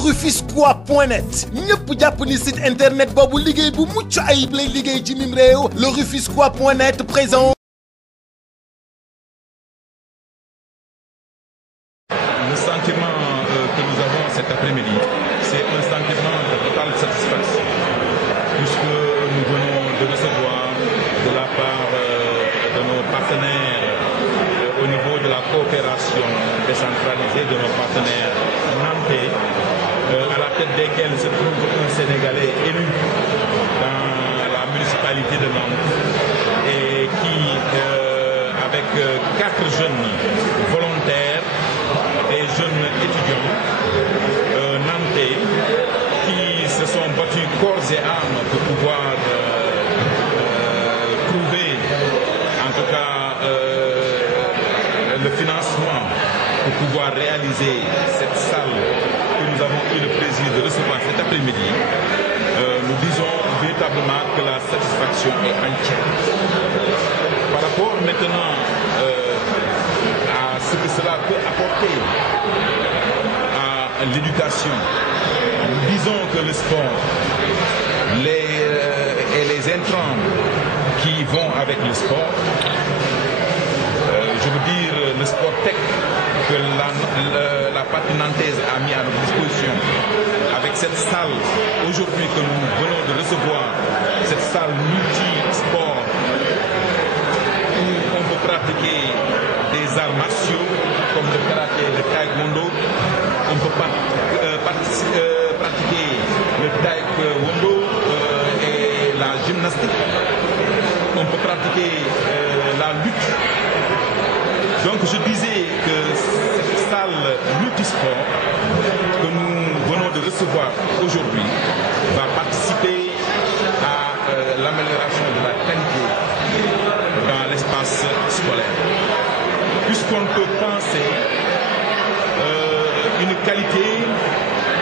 lerufisquois.net ñëpp jàpp ni site internet boobu liggéey bu mucc ayib lay liggéey ci mim réew lerufisquois.net présent. Le sentiment que nous avons cet après-midi, c'est un sentiment de totale satisfaction, puisque nous venons de recevoir de la part de nos partenaires au niveau de la coopération décentralisée de nos partenaires nantais, à la tête desquels se trouve un Sénégalais élu dans la municipalité de Nantes et qui, avec 4 jeunes volontaires, des jeunes étudiants nantais qui se sont battus corps et âme pour pouvoir trouver, en tout cas, le financement pour pouvoir réaliser cette salle que nous avons eu le plaisir de recevoir cet après-midi. Nous disons véritablement que la satisfaction est entière. Par rapport maintenant à ce que cela peut apporter à l'éducation, nous disons que le sport et les intrants qui vont avec le sport, je veux dire le sport tech que la partie nantaise a mis à notre disposition, avec cette salle aujourd'hui que nous venons de recevoir, cette salle multi-sport où on peut pratiquer des arts martiaux comme le karaté, le taekwondo, on peut pratiquer le taekwondo et la gymnastique, on peut pratiquer la lutte. Donc je disais que cette salle multisport que nous venons de recevoir aujourd'hui va participer à l'amélioration de la qualité dans l'espace scolaire. Puisqu'on peut penser une qualité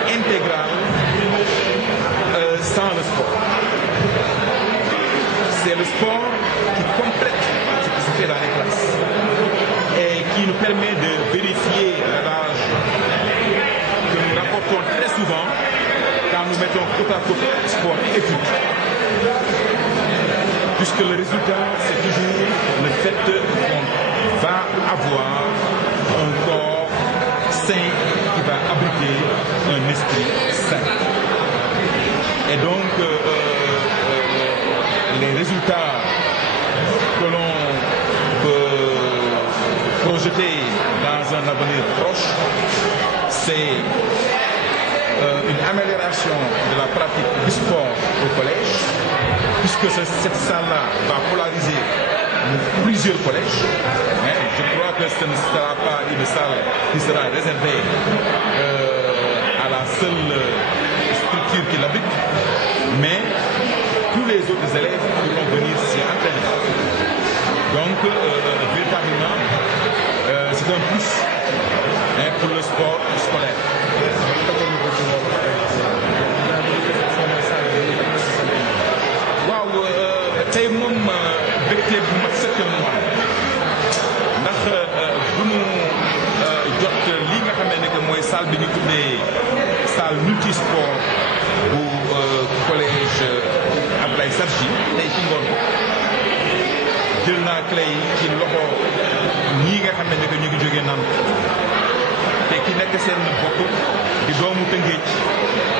intégrale sans le sport. C'est le sport qui complète ce qui se fait dans les classes et qui nous permet de vérifier l'adage que nous rapportons très souvent quand nous mettons côte à côte sport et études. Puisque le résultat, c'est toujours le fait qu'on va avoir un corps sain qui va abriter un esprit sain. Et donc, les résultats que l'on peut projeter dans un avenir proche, c'est une amélioration de la pratique du sport au collège, puisque cette salle-là va polariser plusieurs collèges. Je crois que ce ne sera pas une salle qui sera réservée à la seule structure qui l'habite, mais tous les autres élèves pourront venir s'y entraîner. Donc, véritablement, c'est un plus pour le sport scolaire. waaw tey moom mbégte bu mat sëkk moom ndax bu ñu jot lii nga xamee ne que mooy salle bi ñu tuddee salle multisport bu collège Abdoulaye Sadji tey ci ngoon jël naa clé yi ci loxo ñii nga xam ne que ñu ngi jógee naan te ki nekk seen bopp di doomu Tëngéej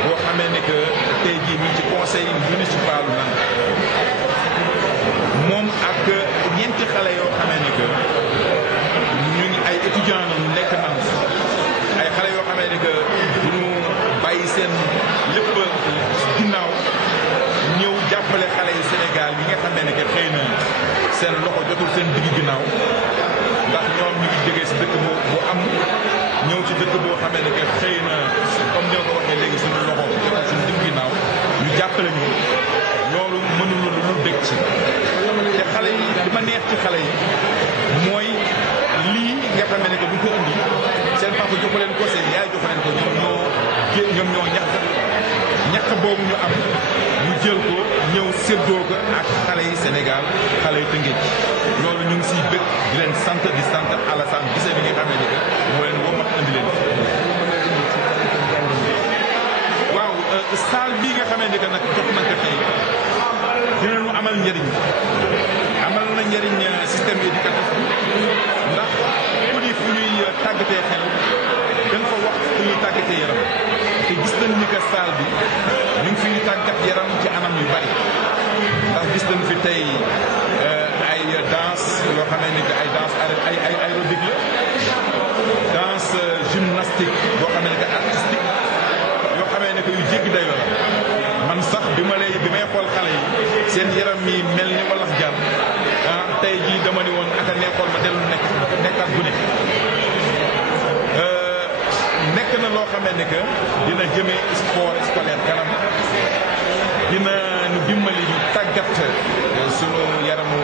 boo xamee ne que tey jii ñu ci conseil municipal nan moom ak ñeenti xale yoo xamee ne que ñu ngi ay étudiants la ñu nekk nan ay xale yoo xamee ne que du ñu bàyyi seen lépp ginnaaw ñëw jàppale xale yi Sénégal yi nga xamee ne que xëy na seen loxo jotul seen digg ginnaaw ndax ñoom ñu ngi jógee si dëkk bu am ñëw ci dëkk boo xamee ne que xëy na comme ñoo ko waxee léegi suñu loxo jotul suñu digg ginnaaw ñu jàppale ñu loolu mënul lu dëkk ci te xale yi li ma neex ci xale yi mooy lii nga xamee ne que bu ko indi seen papa jox leen ko seen yaay jox leen ko ñoom ñoo ñàkk boobu ñu am ñu jël ko ñëw séddoo ko ak xale yi Sénégal xale yi Tëngéej loolu ñu ngi siy bëgg di leen sant di sant Alassane Guissé bi nga xamee ne que moo leen womat andi leen ni que nag jox nañ ko tey dinañu amal njëriñ amal na njëriñ système éducatif ndax ku di fu ñuy tàggatee xel gën fa wax fu ñuy tàggatee yaram te gis nañ ni que salle bi ñu ngi fiy tàggat yaram ci anam yu bari ndax gis nañ fi tey ay danse yoo xamee ni que ay danse ay aérobic la danse gymnastique boo xamee ni que artistique yoo xamee ni que yu jéggi dayoo la man sax bi may xool xale yi seen yaram mi mel ni walax jar tey jii dama ni woon aka neexoon ma dellu nekkaat bu nekk na loo xamee ni que dina jëmee sport scolaire kanam dina ñu dimbali ñu tàggat sunu yaramu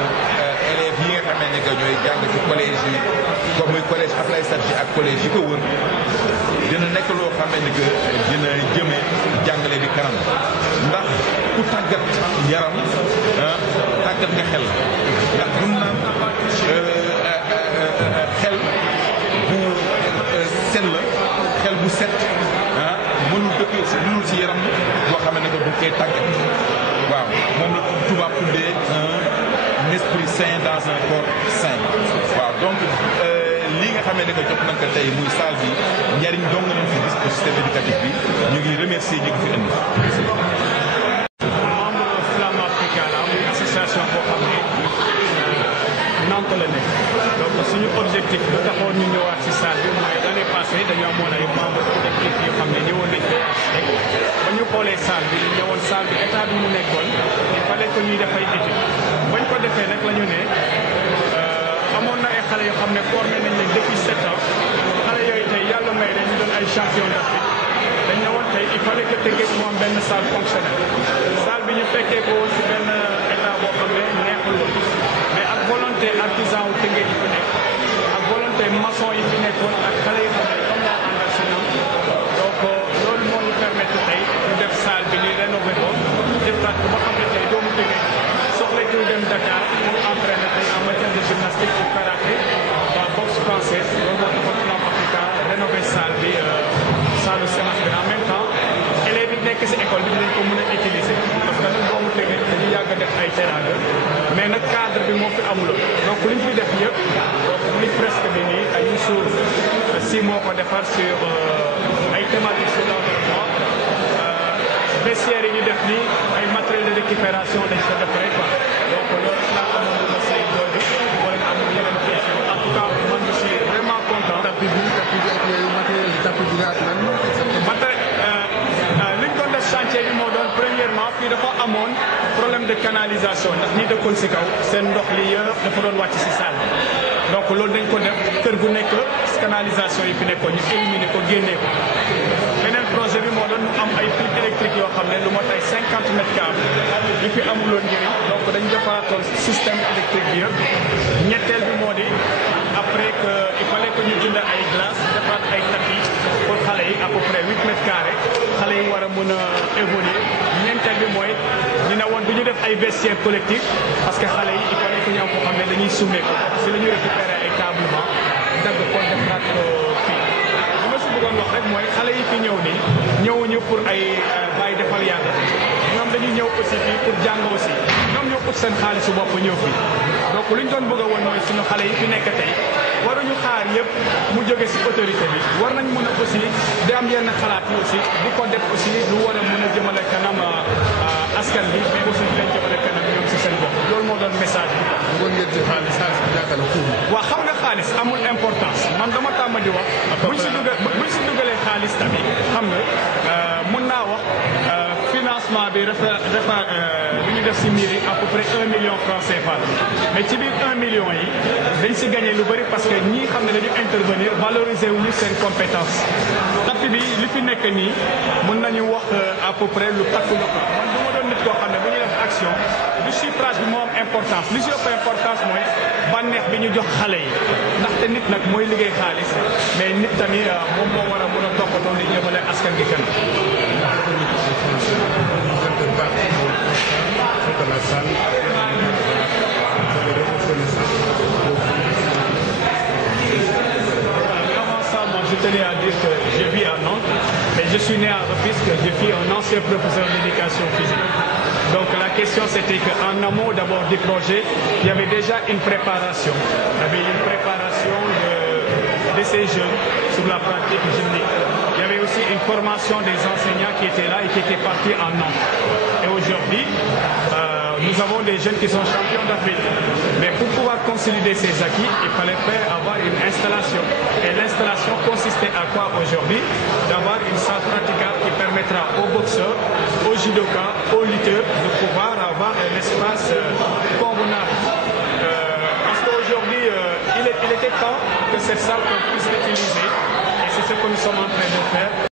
élèves yi nga xamee ni que ñooy jàng ci collège yi comme muy collège Abdoulaye Sadji ak collège yi ko wër dina nekk loo xamee ni que dina jëmee jàngale bi kanam ndax ku tàggat yaram tàggat nga xel ndax mun naan xel bu sell xel bu set mënul dëkk si mënul si yaram boo xam ne que bu koy tàggat waaw moom la tubaab tuddee un esprit sain dans un corps sain waaw donc lii nga xamee ne que jox nañ ko tey muy salle bi njariñ dong nañ fi gis pour système éducatif bi ñu ngi remercier ñi ko fi indi. membre Flamme Africa la muy association boo xam ne Nantes la nekk donc suñu objectif lu taxoon ñu ñëwaat ci salle bi mooy l'année passée dañu amoon ay membres collectifs yoo xam ne ñëwoon nañ ko rek ba ñu xoolee salle bi ñëwoon salle bi état bi mu nekkoon il fallait que ñuy def ay études bañ ko defee nag la ñu ne amoon na ay xale yoo xam ne formé nañ leen depuis 7 ans xale yooyu tey yàlla may leen ñu doon ay champion d'Afrique dañ ne woon tey il fallait que Tëngéej mu am benn salle fonctionnelle salle bi ñu fekkee ko woon ci benn état boo xam ne neexul woon mais ak volonté artisan wu Tëngéej yi fi nekk ak volonté maçon yi fi nekkoon ak xale yi xam ne comme laa àndal si ñoom donc loolu moo ñu permettre tey ñu def salle bi ñu rénové ko defaat ko ba xam ne tey doomu Tëngéej soxlatul dem Dakar pour entraîner tey en matière de gymnastique ou karaté waa boxe française loolu moo taxoon Flamme Africa rénové salle bi salle séance bi en même temps élèves yi nekk si école bi dinañ ko mën a utiliser parce que nag doomu Tëngéej dañuy yàgg a def ay teraanga mais nag cadre bi moo fi amuloon donc liñ fi def yëpp donc li presque bi nii ay Youssouf si moo ko defar sur ay thématiques sur l'environnement vestiaires yi ñu def nii ay matériel de récupération dañ ko defaree quoi donc loolu laa amoon lu ma say doole wala am yeneen question en tout cas man je suis vraiment content. tapis bi ak yooyu matériel bi tapis bi ak lan li ñu doon def chantier bi moo doon premièrement fii dafa amoon problème de canalisation ndax ñi dëkkoon si kaw seen ndox li yëpp dafa doon wàcc si salle bi donc loolu dañ ko def kër gu nekk canalisation yi fi nekkoon ñu éliminer ko génnee ko beneen projet bi moo doon am ay fil électrique yoo xam ne lu mot ay 50 mètres carrés yu fi amuloon njëriñ donc dañ defaraatoon système électrique bi yëpp ñetteel bi moo di après que il fallait que ñu jënd ay glace defaraat ay tapis pour xale yi à peu près 8 mètres carrés xale yi war a mën a évoluer ñeenteel bi mooy ñu ne woon du ñu def ay vestiaires collectifs parce que xale yi il fallait que ñu am ko xam ne dañuy summeeku si la ñu récupérer ay tablement dagg ko defaraat ko fii li ma si bëggoon wax rek mooy xale yi fi ñëw nii ñëwuñu pour ay bàyyi defal yàlla ñoom dañuy ñëw aussi fii pour jàng aussi ñoom ñoo ut seen xaalisu bopp ñëw fii donc li ñu doon bëgg a woon mooy suñu xale yi fi nekk tey waruñu xaar yëpp mu jóge si autorité bi war nañ mën a aussi di am yenn xalaat yi aussi di ko def aussi lu war a mën a jëmale kanam askan bi mais aussi di leen jëmale kanam ñoom si seen bopp loolu moo doon message bi. bëggoon ngeen ci xaalis bi ñaata la kuub. waaw xam nga xaalis amul importance man dama tàmm di wax. buñ si dugalee xaalis tamit xam nga mën naa wax financement bi li ñu def si mairie à peu près 1 million franc CFA mais ci biir 1 million yi dañ si gagné lu bëri parce que ñii xam ne dañu intervenir valoriser wu ñu seen compétence tapis bi li fi nekk nii mën nañu wax à peu près lu takku la man du ma doon nit koo xam ne bu ñuy def action du chiffrage bi moo am importance li si ëpp importance mooy bànneex bi ñu jox xale yi ndaxte nit nag mooy liggéey xaalis mais nit tamit moom moo war a mën a toppatoo li jëmale askan gi kanam. La salle avant ça, moi je tenais à dire que je vis à Nantes, mais je suis né à Rufisque, je suis un ancien professeur d'éducation physique. Donc la question c'était qu'en amont d'abord du projet, il y avait déjà une préparation. Il y avait une préparation de ces jeunes sur la pratique gymnique. Il y avait aussi une formation des enseignants qui étaient là et qui étaient partis en Nantes. Et aujourd'hui, nous avons des jeunes qui sont champions d'Afrique. Mais pour pouvoir consolider ces acquis, il fallait avoir une installation. Et l'installation consistait à quoi aujourd'hui? D'avoir une salle praticable qui permettra aux boxeurs, aux judokas, aux lutteurs de pouvoir avoir un espace convenable. Parce qu'aujourd'hui, il était temps que cette salle puisse l'utiliser. Et c'est ce que nous sommes en train de faire.